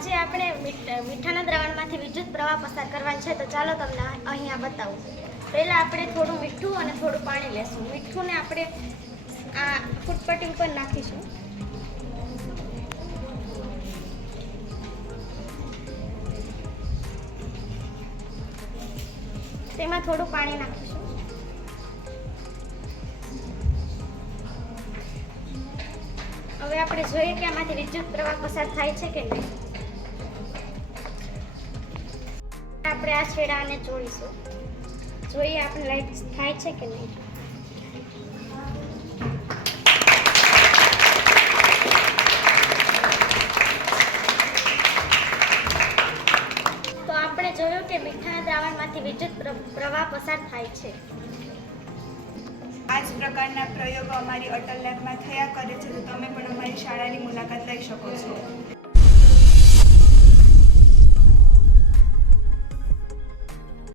આજે આપણે મીઠાના દ્રાવણમાંથી વિદ્યુત પ્રવાહ પસાર કરવાનો છે, તો ચાલો તમને અહીંયા બતાવું. પહેલાં આપણે થોડું મીઠું અને થોડું પાણી લેશું. મીઠુંને આપણે આ ફૂટપટ્ટી ઉપર નાખીશું. તેમાં થોડું પાણી નાખીશું. હવે આપણે જોઈએ કે આમાંથી વિદ્યુત પ્રવાહ પસાર થાય છે કે નહીં. આપણે આ છેડાને જોડીશું, જોઈએ આપણે લાઈટ થાય છે કે નહીં. તો આપણે જોયું કે મીઠાના દ્રાવણમાંથી વિદ્યુત પ્રવાહ પસાર થાય છે. આ જ પ્રકારના પ્રયોગો અમારી અટલ લેબમાં થયા કરે છે, તો તમે પણ અમારી શાળાની મુલાકાત લઈ શકો છો.